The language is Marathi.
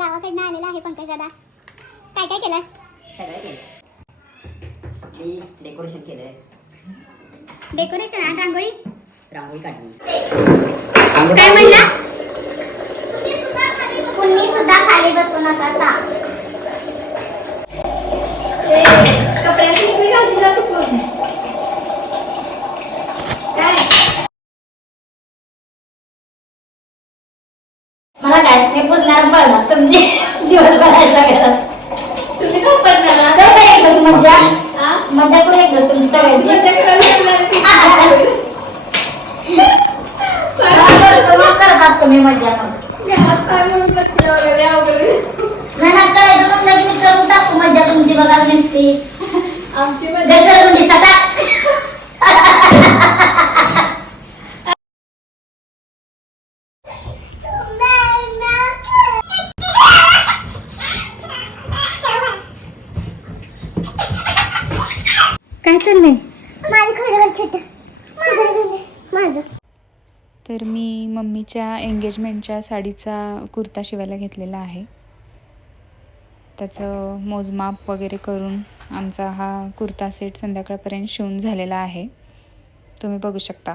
गावाकडनं आलेला आहे पंकज दादा. काय काय केलंस? सगळं केलं. मी डेकोरेशन केलंय. डेकोरेशन आणि रांगोळी काढली. काय म्हणला? कुणी सुद्धा खाली बसू नका सा. कपड्याची निकळी घालून जातो कोण? काय? मला काय मी पुसणार पडणार तुमची दिवसभराच्या घरात. तुम्ही काय पडणार? काय एक बस मजा? मजा कुठे एक बस तुमची सगळ्यांची? मजा करत असतो मी मजा मग. नाही करायचं म्हणलं की मी करून टाकू मजा तुमची बघायला नसते. आमची मजा म्हणजे सदा काय चाललंय माझ्या घरावर छोट माझं. तर मी मम्मीच्या एंगेजमेंटच्या साडीचा कुर्ता शिवायला घेतलेला आहे. त्याचं मोजमाप वगैरे करून आमचा हा कुर्ता सेट संध्याकाळपर्यंत शिवून झालेला आहे. तुम्ही बघू शकता.